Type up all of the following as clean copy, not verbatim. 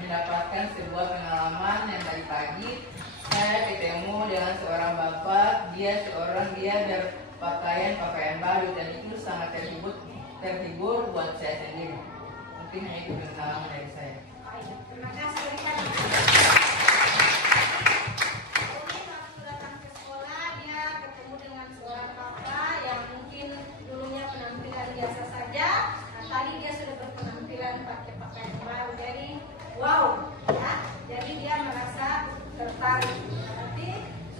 mendapatkan sebuah pengalaman yang tadi pagi saya ketemu dengan seorang bapak. Dia berpakaian baru dan itu sangat terhibur buat saya sendiri. Mungkin hanya itu pengalaman dari saya. Terima kasih. Wow, ya. Jadi dia merasa tertarik. Berarti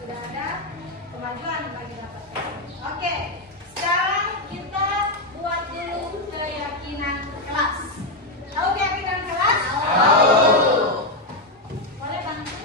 sudah ada kemajuan bagi dapatkan. Oke, sekarang kita buat dulu keyakinan kelas. Tahu keyakinan kelas? Tahu. Boleh bantu?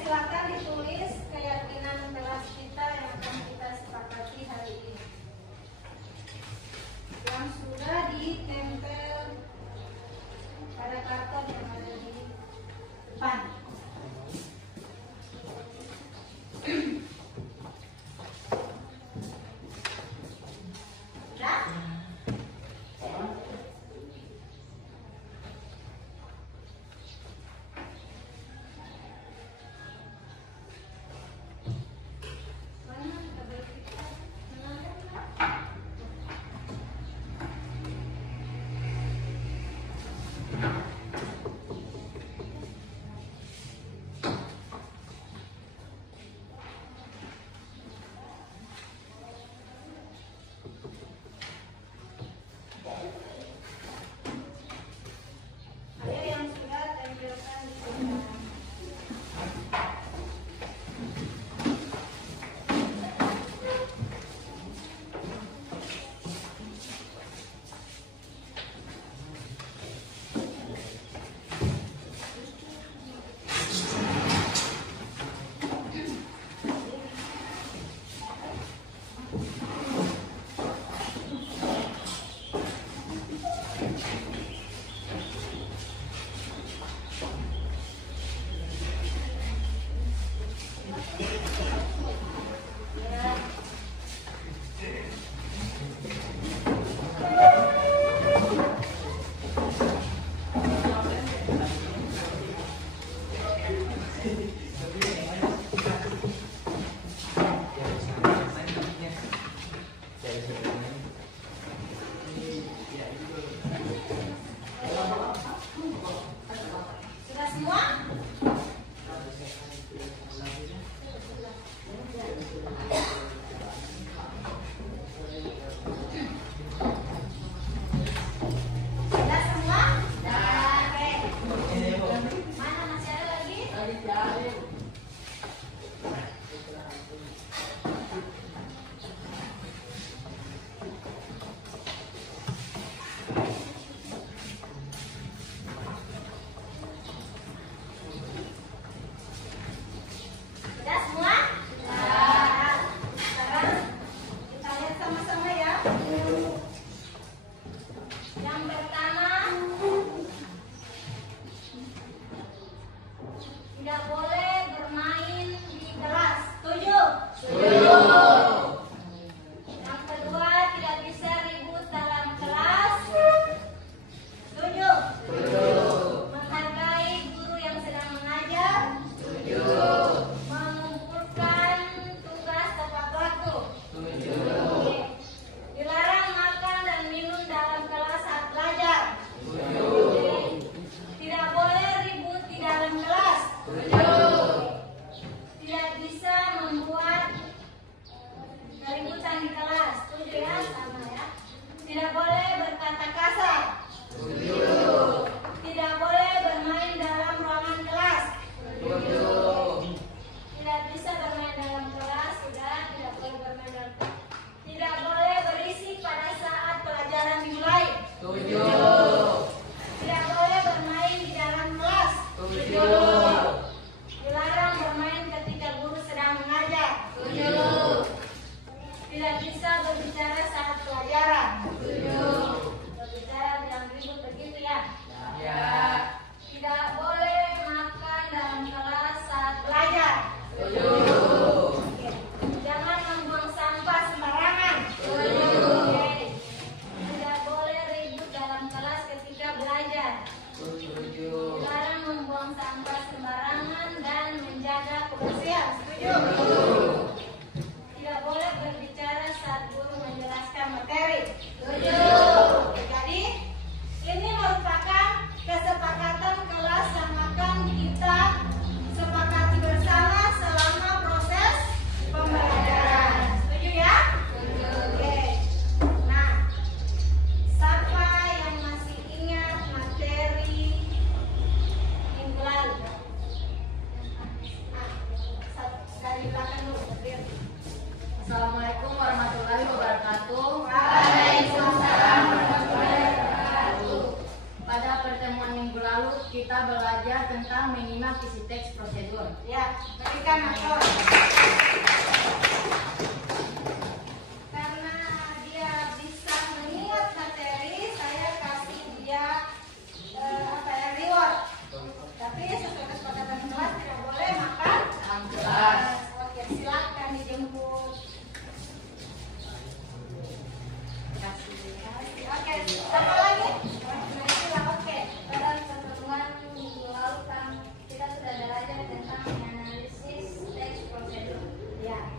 Silakan ditulis keyakinan kelas kita yang akan kita sepakati hari ini, yang sudah ditempel pada karton yang ada di depan. Tidak boleh berkata kasar. Tidak boleh bermain dalam ruangan kelas. Tidak bisa bermain dalam kelas, sudah tidak boleh bermain dalam kelas. Tidak boleh berisik pada saat pelajaran dimulai. Tidak boleh bermain di dalam kelas. Dilarang bermain ketika guru sedang mengajar. Tidak bisa berbicara saat pelajaran. Berbicara jangan ribut begitu ya. Tidak boleh makan dalam kelas saat belajar. Jangan membuang sampah sembarangan. Tidak boleh ribut dalam kelas ketika belajar. Dilarang membuang sampah sembarangan dan menjaga kebersihan. Setuju? Tidak boleh berbicara saat guru menjelaskan materi. Jadi ini merupakan kesepakatan kelas yang akan kita sepakati bersama selama proses pembelajaran. Setuju ya? Oke. Nah, siapa yang masih ingat materi minggu lalu? Dari belakang dulu. Assalamualaikum warahmatullahi wabarakatuh. Waalaikumsalam warahmatullahi wabarakatuh. Pada pertemuan minggu lalu kita belajar tentang menyimak isi teks prosedur. Ya, berikan aplaus. Karena dia bisa mengingat materi, saya kasih dia reward. Tapi sesuai kesepakatan kelas tidak boleh makan kelas. Oke, silakan dijemput. Oke, apa lagi? Oke, pada pertemuan minggu lalu kan kita sudah belajar tentang menganalisis teks prosedur. Ya.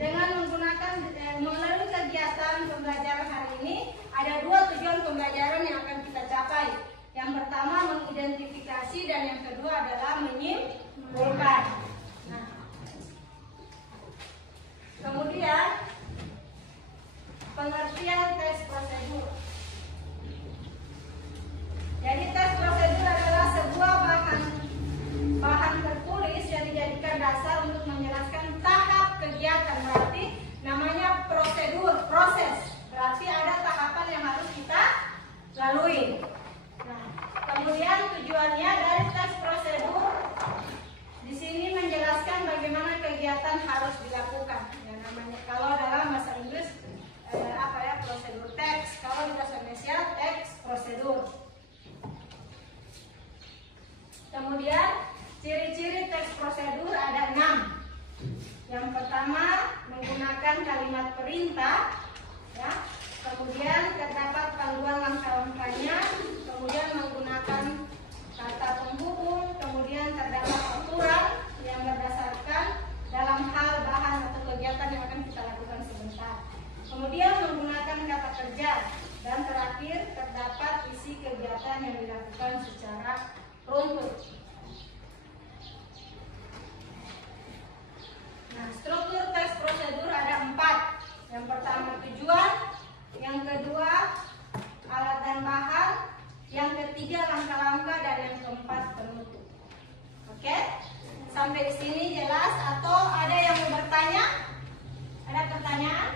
dengan menggunakan melalui kegiatan pembelajaran hari ini ada dua tujuan pembelajaran yang akan kita capai. Yang pertama mengidentifikasi dan yang kedua adalah menyimpulkan. Nah, kemudian pengertian tes prosedur. Jadi tes prosedur adalah sebuah bahan tertulis yang dijadikan dasar untuk menjelaskan tahap kegiatan. Berarti namanya prosedur, proses. Berarti ada tahapan yang harus kita lalui. Nah, kemudian tujuannya dari tes prosedur di sini menjelaskan bagaimana kegiatan harus dilakukan. Ya, namanya kalau dalam bahasa Inggris prosedur teks, kalau di bahasa Indonesia teks prosedur. Kemudian ciri-ciri teks prosedur ada 6. Yang pertama menggunakan kalimat perintah, ya. Kemudian terdapat panduan langkah-langkahnya, kemudian menggunakan kata penghubung, kemudian terdapat aturan yang berdasarkan dalam hal bahan atau kegiatan yang akan kita lakukan sebentar. Kemudian menggunakan kata kerja, dan terakhir terdapat isi kegiatan yang dilakukan secara runtut. Nah, struktur teks prosedur ada 4. Yang pertama tujuan, yang kedua alat dan bahan, yang ketiga langkah-langkah, dan yang keempat penutup. Oke? Sampai di sini jelas atau ada yang mau bertanya? Ada pertanyaan?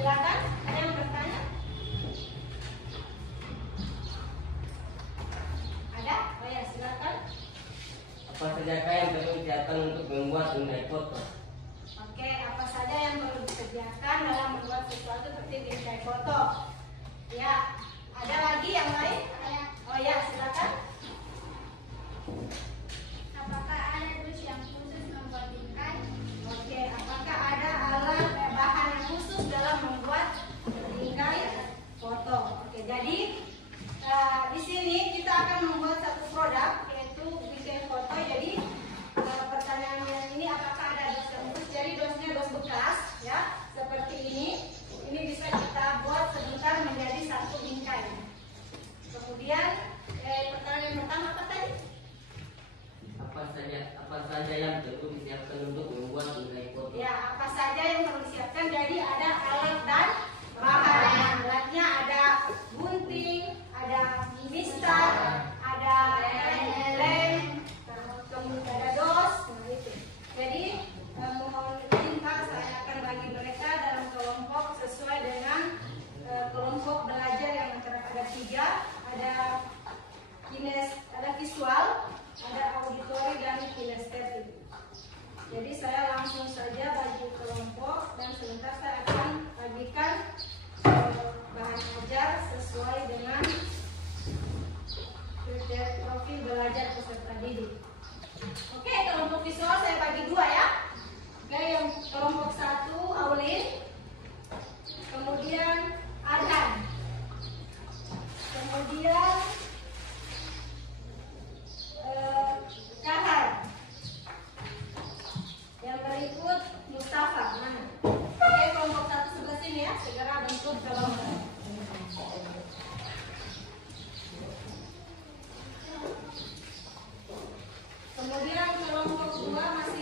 Silakan, ada yang bertanya? Ada? Oh ya, silakan. Apa saja yang perlu disiapkan untuk membuat bingkai foto? Oke, apa saja yang perlu disediakan dalam membuat sesuatu seperti bingkai foto? Ya, ada lagi yang lain? Oh ya, silakan. Apakah ada dus yang khusus membuat bingkai? Oke, apakah ada alat bahan yang khusus dalam membuat bingkai foto? Oke, jadi di sini kita akan membuat satu produk yaitu bingkai foto. Jadi pertanyaannya ini apakah ada dos yang khusus? Jadi dosnya dos bekas, ya, seperti ini. Ini bisa kita buat sebentar menjadi satu bingkai. Kemudian pertanyaan pertama apa tadi? Apa saja yang perlu disiapkan untuk membuat bingkai foto? Ya, apa saja yang perlu disiapkan? Jadi ada alat dan bahan. Alatnya ada gunting, ada mistar, ada lem, kemudian ada dos. Nah, itu. Jadi mohon izin Pak, saya akan bagi mereka dalam kelompok sesuai dengan kelompok belajar yang ada 3. Ada visual, ada auditori, dan kinestetik. Jadi saya langsung saja bagi kelompok dan sebentar saya akan bagikan bahan ajar sesuai dengan profil belajar peserta didik. Oke, kelompok visual saya bagi 2 ya. Oke, yang kelompok 1 Aulin, kemudian Arhan, kemudian Kahar, yang berikut Mustafa. Mana? Oke, kelompok 1 sebelah sini ya, segera bentuk kelompok. Kemudian kelompok 2 masih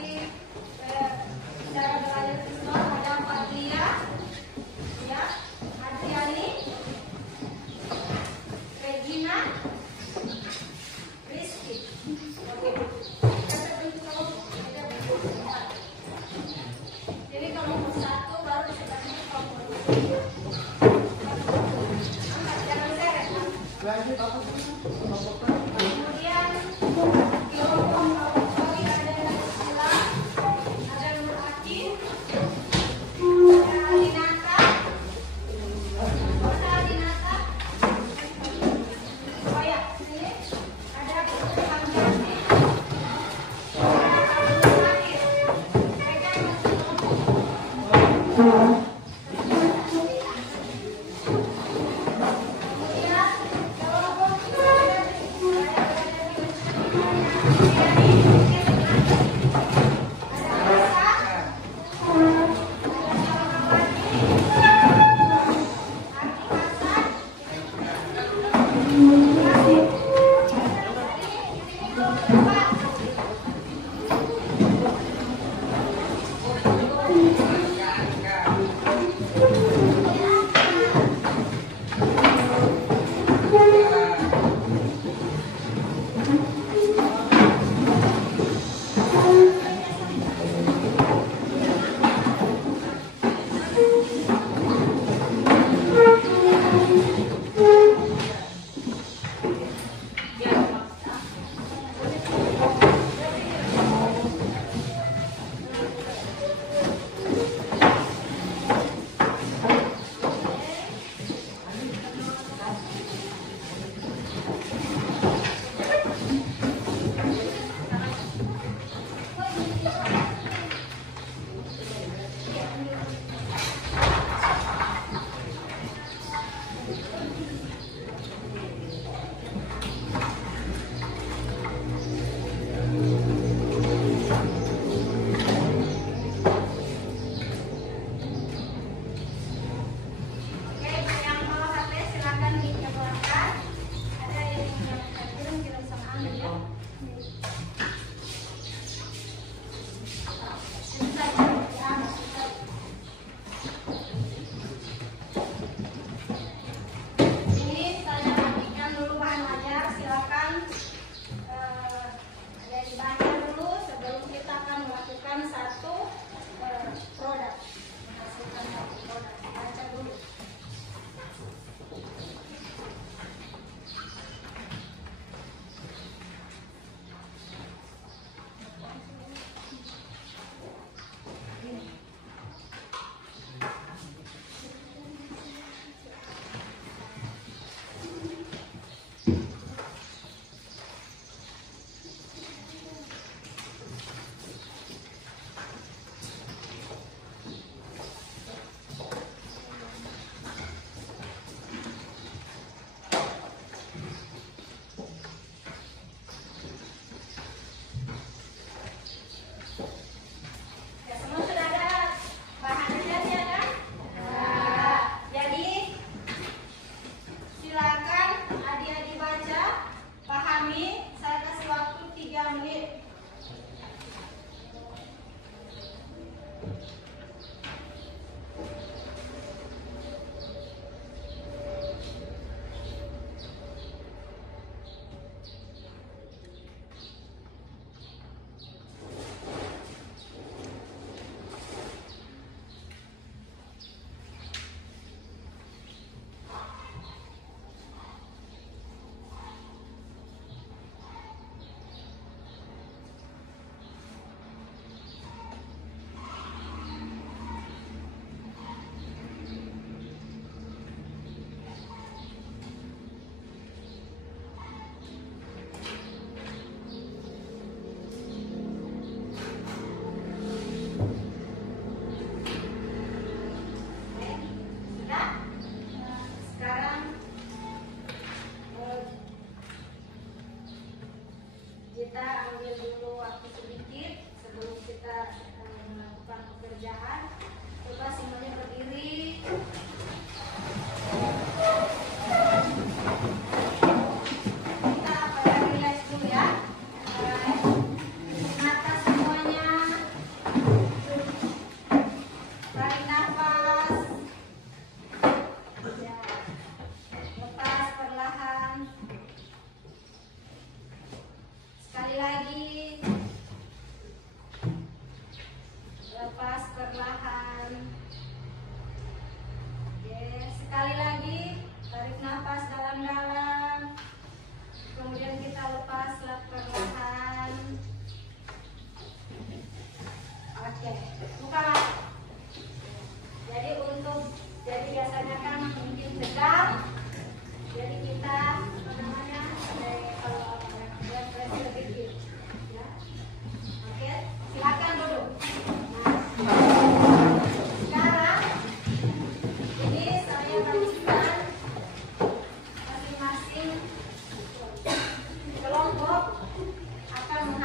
akan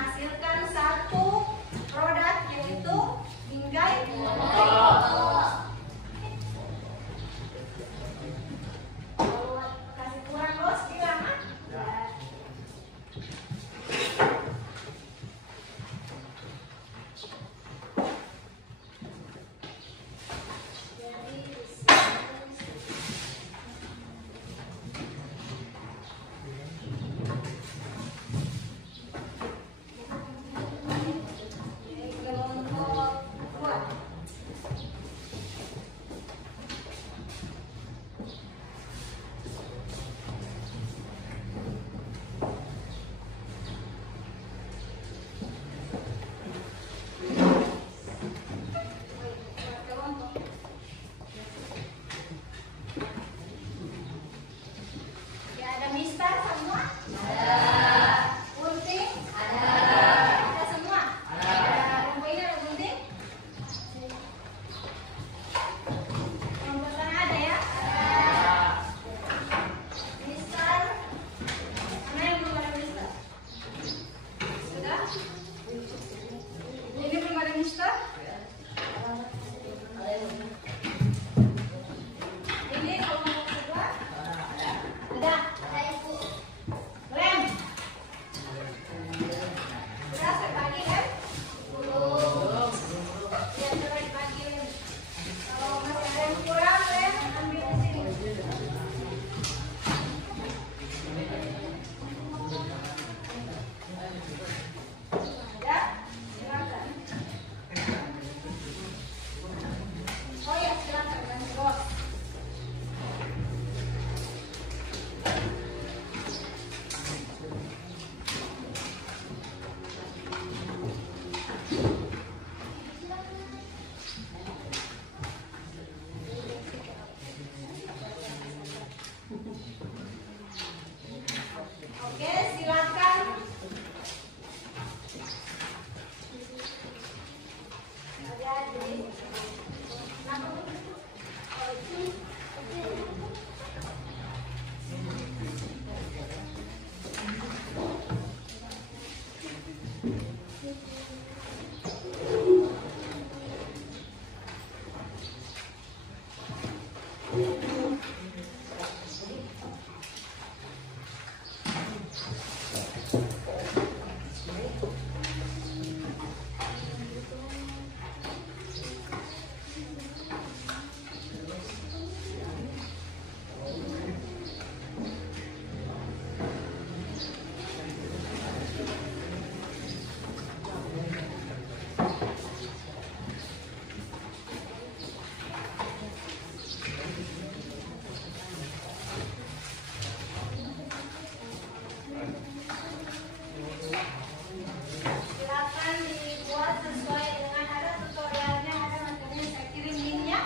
Silakan dibuat sesuai dengan ada tutorialnya, ada materinya, saya kirim linknya.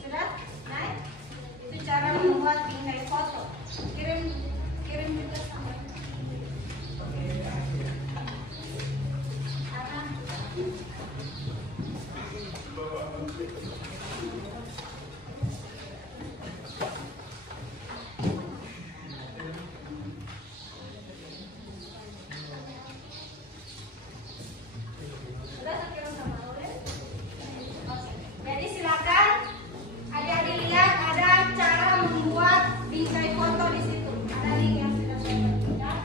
Sudah naik? Itu cara membuat bingkai foto. Kirim juga sama. Jadi silakan adik-adik lihat ada cara membuat bingkai foto di situ. Ada link yang sudah saya berikan.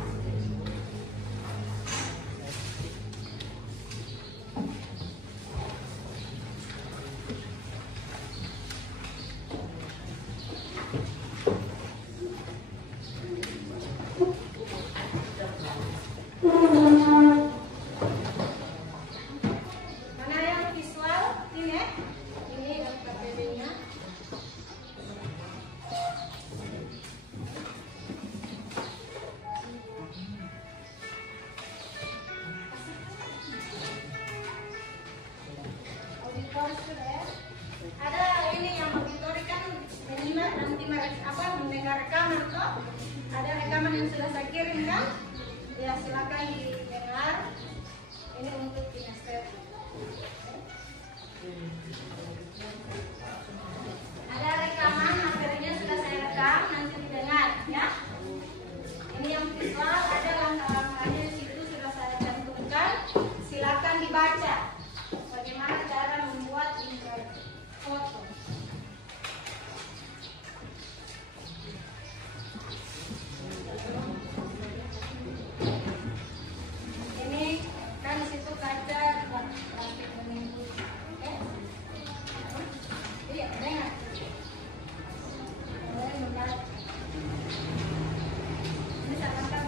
Mana yang visual? Ini ya. Ini daftar BB-nya. Auditor sudah ya. Ada ini yang auditori kan menyimak nanti mendengar rekaman toh. Ada rekaman yang sudah saya kirim kan? Ya silakan didengar. Ini untuk kinestet. Ada rekaman materinya sudah saya rekam, nanti didengar ya. Ini yang visual, ada langkah-langkahnya di situ sudah saya cantumkan. Silakan dibaca bagaimana cara membuat bingkai foto. Ini kan di situ kaca plastik menimbun. Oke? Iya, dengar. Boleh membaca. Ini saya akan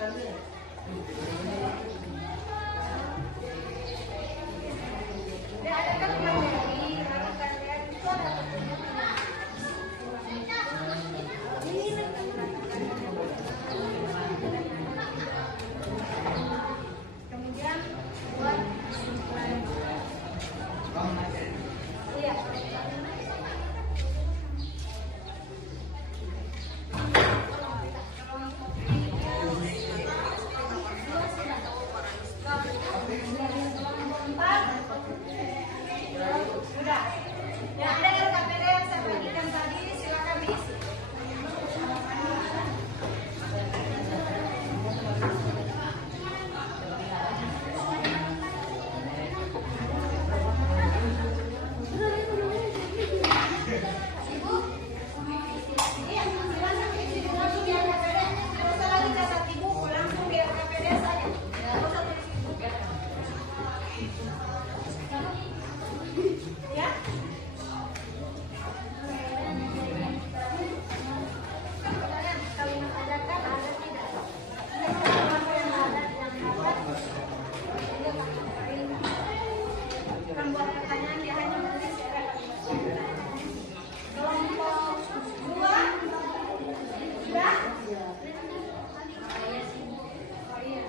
Dia ada kan materi, lalu kalian itu ada kemudian buat iya. Sudah. Yang ada RKPD yang saya bagikan tadi silakan diisi. Iya, silakan isi langsung di RKPD. Tidak usah lagi catat di buku, langsung di RKPD saja. Tidak usah tulis di buku. Ya. Kalimat ajakan ada tidak? Apa yang ada yang bukan buat pertanyaan, dia hanya menulis kelompok 2 sudah? Oh iya.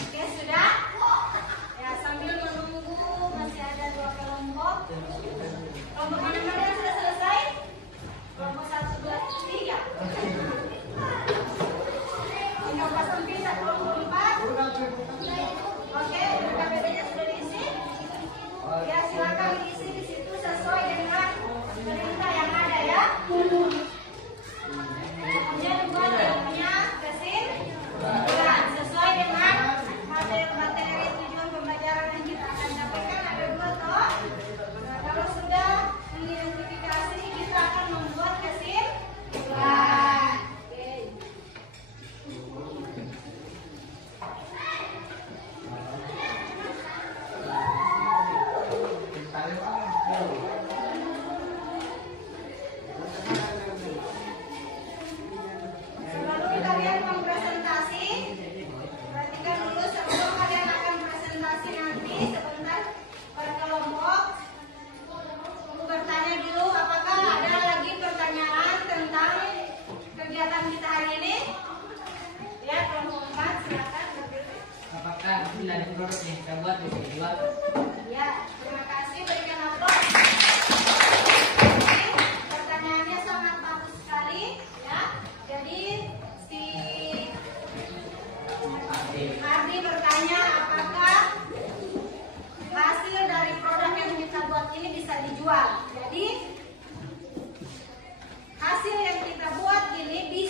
Oke, sudah? Ya, sambil menunggu masih ada 2 kelompok. Kelompok mana-mana yang sudah selesai? Kelompok 1, 2, 3. Kelompok sempit, kelompok 4. Oke, RKPD-nya sudah diisi? Ya, silakan diisi di situ sesuai dengan perintah yang ada ya. Kemudian buat yang punya kesimpulan sesuai dengan materi tujuan pembelajaran yang kita akan dapatkan ada 2 toh. Nah, kalau sudah mengidentifikasi, kita akan membuat kesimpulan. Oke. Sebelum kalian mempresentasi, perhatikan dulu sebelum kalian akan presentasi nanti sebentar per kelompok. Bertanya dulu apakah ada lagi pertanyaan tentang kegiatan kita hari ini? Ya, kelompok 4 silakan. Apakah dari produk yang kita buat bisa dijual? Ya, terima kasih, berikan aplaus. Pertanyaannya sangat bagus sekali ya. Jadi si Ardi bertanya apakah hasil dari produk yang kita buat ini bisa dijual. Jadi hasil yang kita buat ini bisa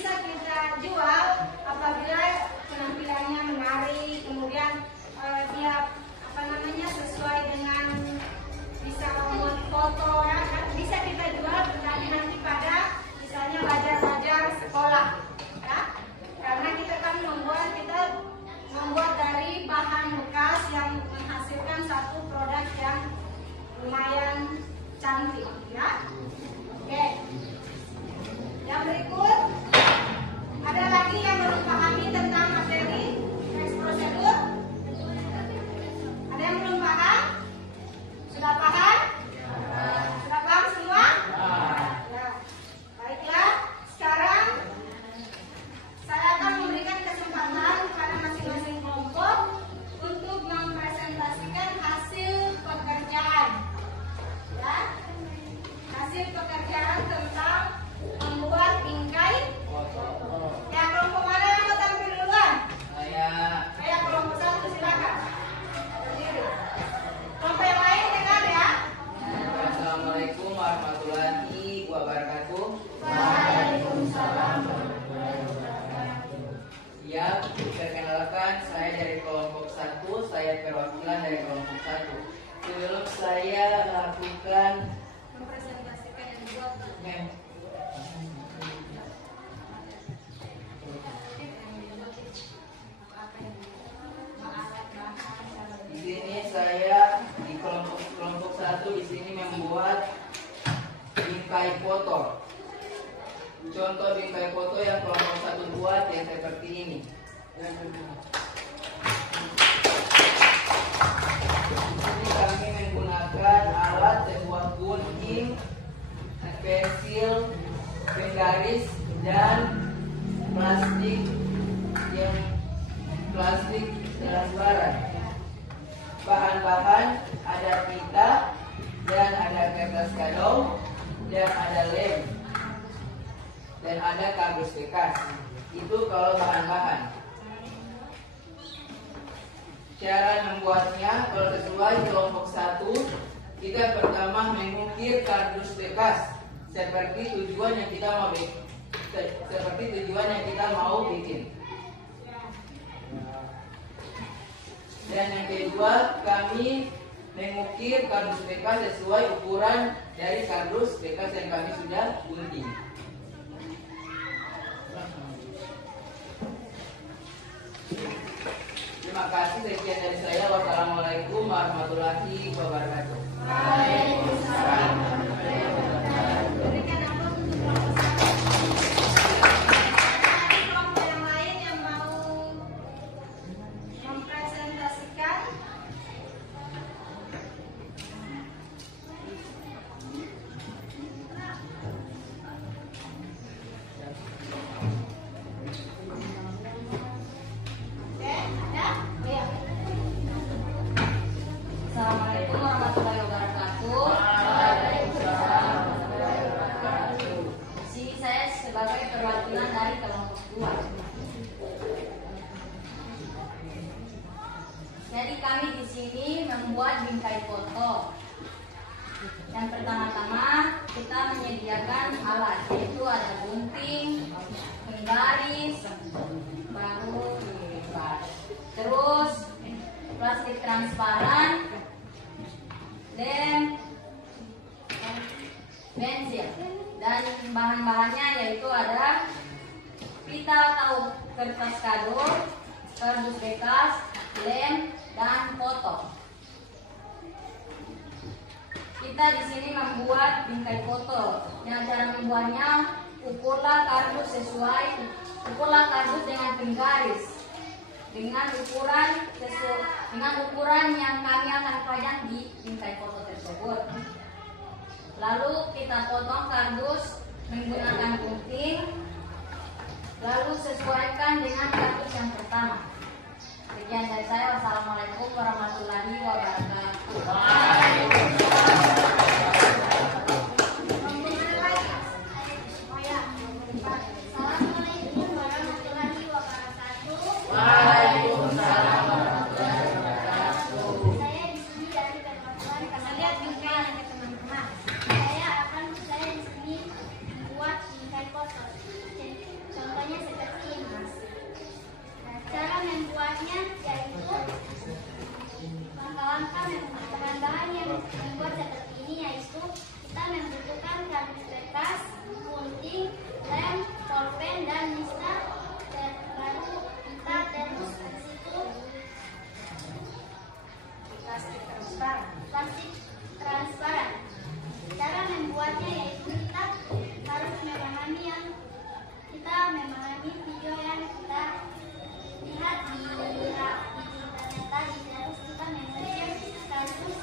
dari kelompok 1. Sebelum saya lakukan Mempresentasikan yang dibuat. Di sini saya di kelompok 1 di sini membuat bingkai foto. Contoh bingkai foto yang kelompok 1 buat yang seperti ini. Ini kami menggunakan alat sebuah gunting, pensil, penggaris dan plastik transparan. Bahan-bahan ada pita dan ada kertas kado dan ada lem dan ada kardus bekas. Itu kalau bahan-bahan. Cara membuatnya kalau sesuai kelompok 1, kita pertama mengukir kardus bekas seperti tujuan yang kita mau bikin. Dan yang kedua, kami mengukir kardus bekas sesuai ukuran dari kardus bekas yang kami sudah gunting. Terima kasih, sekian dari saya. Wassalamualaikum warahmatullahi wabarakatuh. Waalaikumsalam warahmatullahi wabarakatuh. Berikan aplaus untuk kelompok 1. Kelompok yang lain yang mau mempresentasikan. Assalamualaikum warahmatullahi wabarakatuh. Di sini saya sebagai perwakilan dari kelompok 2. Jadi kami di sini membuat bingkai foto. Yang pertama-tama kita menyediakan alat, yaitu ada gunting, penggaris, baru terus plastik transparan, lem, pensil, dan bahan-bahannya yaitu ada pita atau kertas kado, kardus bekas, lem, dan foto. Kita di sini membuat bingkai foto. Nah, cara membuatnya, ukurlah kardus dengan penggaris dengan ukuran yang kami akan pajang di bingkai foto tersebut. Lalu kita potong kardus menggunakan gunting, lalu sesuaikan dengan kardus yang pertama. Sekian dari saya. Wassalamualaikum warahmatullahi wabarakatuh. Assalamualaikum warahmatullahi wabarakatuh. Waalaikumsalam warahmatullahi wabarakatuh. Saya di sini dari perwakilan Kita lihat bingkai nanti teman-teman. saya di sini membuat bingkai foto. Contohnya seperti ini. Nah, cara membuatnya yaitu langkah-langkah bahan-bahan yang membuat seperti ini, yaitu kita membutuhkan kardus bekas, gunting, lem, pulpen, dan lista, dan lalu kita terus di situ Plastik transparan. plastik transparan. Cara membuatnya yaitu kita harus memahami video yang kita lihat di internet tadi. Terus kita mengukir kardus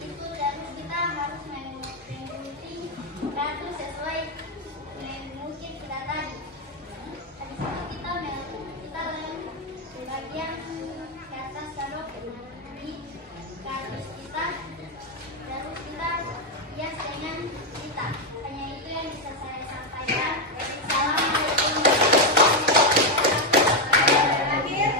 itu, terus kita harus menggunting kardus sesuai mengukir kita tadi. Habis itu kita lem di bagian kertas kado di kardus kita, terus kita hias dengan pita. Hanya itu yang bisa saya sampaikan. Assalamualaikum warahmatullahi wabarakatuh. Terakhir,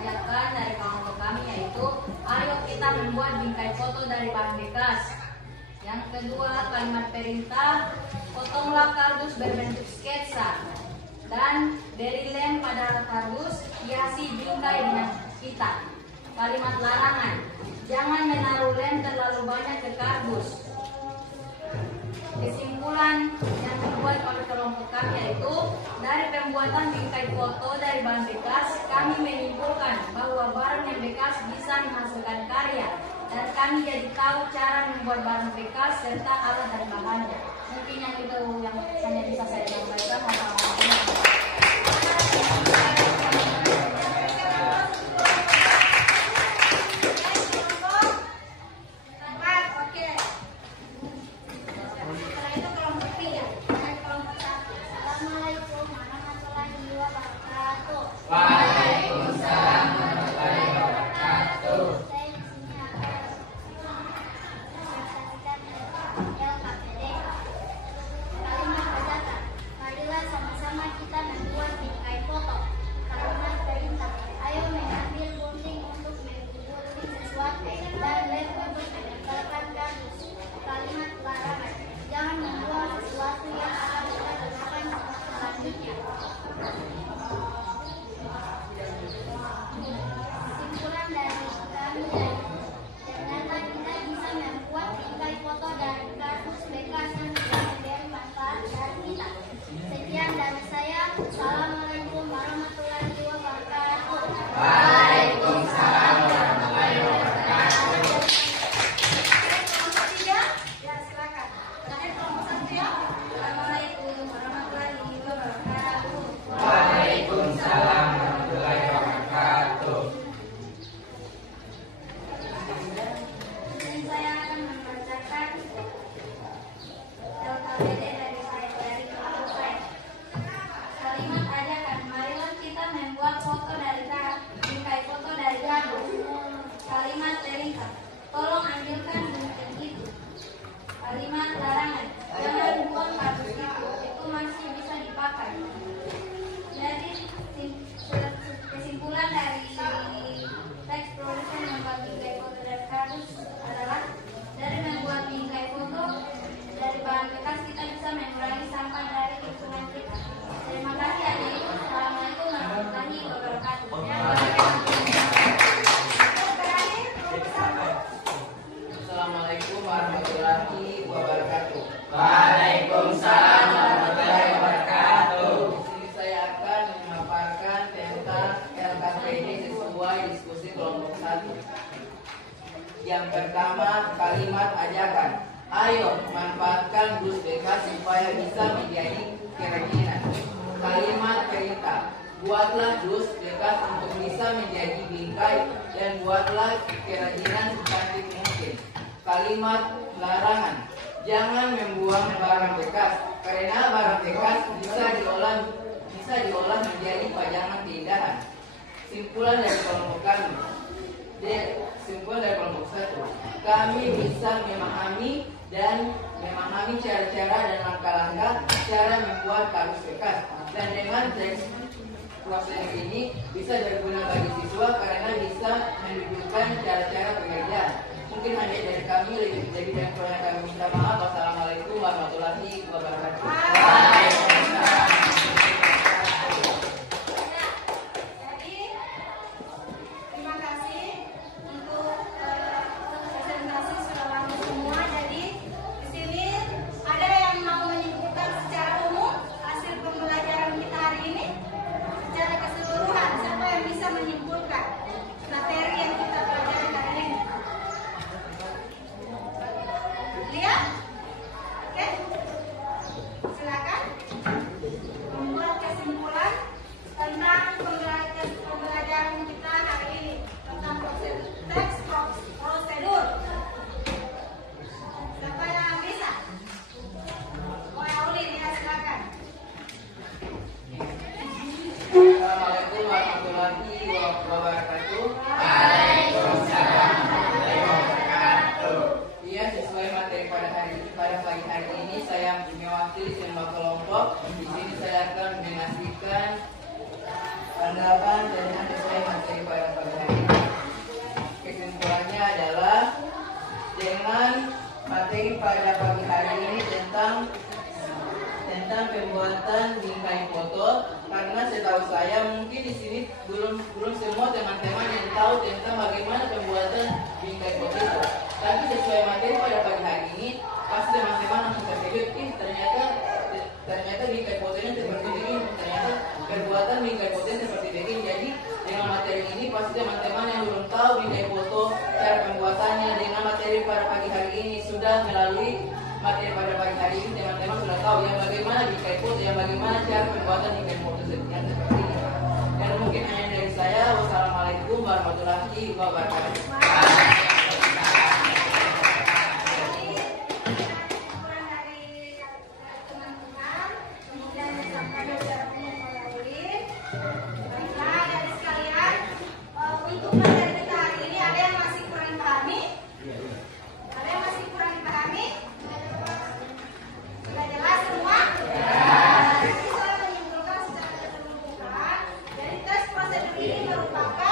ajakan dari kelompok kami yaitu ayo kita membuat bingkai foto dari bahan bekas. Yang kedua, kalimat perintah, potonglah kardus berbentuk sketsa dan beri lem pada kardus, hiasi bingkai dengan kita. Kalimat larangan, jangan menaruh lem terlalu banyak ke kardus. Kesimpulan yang dibuat oleh kelompok kami yaitu dari pembuatan bingkai foto dari bahan bekas, kami menyimpulkan bahwa barang yang bekas bisa menghasilkan karya dan kami jadi tahu cara membuat barang bekas serta alat dan bahannya. Mungkin yang itu yang hanya bisa saya sampaikan. Assalamualaikum warahmatullahi wabarakatuh. Waalaikumsalam warahmatullahi wabarakatuh. Saya di sini akan menyampaikan LKPD. Kalimat ajakan. Marilah sama-sama kita membuat bingkai foto. Kalimat perintah. Ayo mengambil gunting untuk menggunting sesuatu dan lem untuk menempelkan kardus. Kalimat larangan. Jangan membuat sesuatu yang akan kita gunakan selanjutnya. Kesimpulan dari kami ternyata kita bisa membuat bingkai foto dari kardus bekas yang tidak memberi manfaat dari kita. Sekian dari saya. Assalamualaikum warahmatullahi wabarakatuh. Waalaikumsalam warahmatullahi wabarakatuh. Kelompok tiga, ya silakan. Terakhir kelompok satu ya. Assalamualaikum warahmatullahi wabarakatuh. Waalaikumsalam warahmatullahi wabarakatuh. Dan saya akan membacakan LKPD dari kelompok saya. Kalimat ajakan, marilah kita membuat foto dari bingkai foto dari kardus. Kalimat perintah, tolong ambilkan gunting itu. Kalimat larangan, jangan buang kardus itu masih bisa dipakai. Jadi kesimpulan dari teks produsen membuat bingkai foto dari kardus adalah dari membuat bingkai foto dari bahan bekas kita bisa mengurangi sampah dari lingkungan kita. Terima kasih adik. Assalamualaikum warahmatullahi wabarakatuh. Terakhir kelompok satu. Assalamualaikum warahmatullahi wabarakatuh. Waalaikumsalam warahmatullahi wabarakatuh. Di sini saya akan memaparkan tentang LKPD sesuai diskusi kelompok 1. Yang pertama, kalimat ajakan. Ayo manfaatkan dus bekas supaya bisa menjadi kerajinan. Kalimat perintah. Buatlah dus bekas untuk bisa menjadi bingkai dan buatlah kerajinan secantik mungkin. Kalimat larangan. Jangan membuang barang bekas karena barang bekas bisa diolah menjadi pajangan keindahan. Simpulan dari kelompok kami. Simpulan dari kelompok 1. Kami bisa memahami cara-cara dan langkah-langkah cara membuat kardus bekas, dan dengan teks prosedur ini bisa berguna bagi siswa karena bisa menunjukkan cara-cara pengerjaan. Mungkin hanya dari kami, lebih dari kami minta maaf. Wassalamualaikum warahmatullahi wabarakatuh. Jadi terima kasih untuk presentasi sudah langsung semua. Jadi di sini ada yang mau menyimpulkan secara umum hasil pembelajaran kita hari ini secara keseluruhan. Siapa yang bisa menyimpulkan materi yang kita pelajari hari ini? Lihat, oke? Silakan membuat kesimpulan tentang pembelajaran kita hari ini tentang teks prosedur. Siapa yang bisa? Oh, Aulin ya, silakan. Assalamualaikum warahmatullahi wabarakatuh. Waalaikumsalam warahmatullahi wabarakatuh. Iya, sesuai materi pada pagi hari ini saya mewakili semua kelompok. Di sini saya akan mengasihkan tanggapan dan sesuai materi pada pada pagi hari ini tentang pembuatan bingkai foto, karena setahu saya mungkin di sini belum semua teman-teman yang tahu tentang bagaimana pembuatan bingkai foto itu. Tapi sesuai materi pada pagi hari ini, pasti teman-teman langsung terkejut, ternyata bingkai fotonya seperti begini, ternyata perbuatan bingkai fotonya seperti begini. Jadi dengan materi ini pasti teman-teman yang belum tahu bingkai foto, cara pembuatannya, dengan materi pada pagi hari ini sudah melalui materi pada pagi hari ini teman-teman sudah tahu yang bagaimana bingkai foto, yang bagaimana cara pembuatan bingkai foto yang seperti ini. Dan mungkin hanya dari saya. Wassalamualaikum warahmatullahi wabarakatuh. Ini merupakan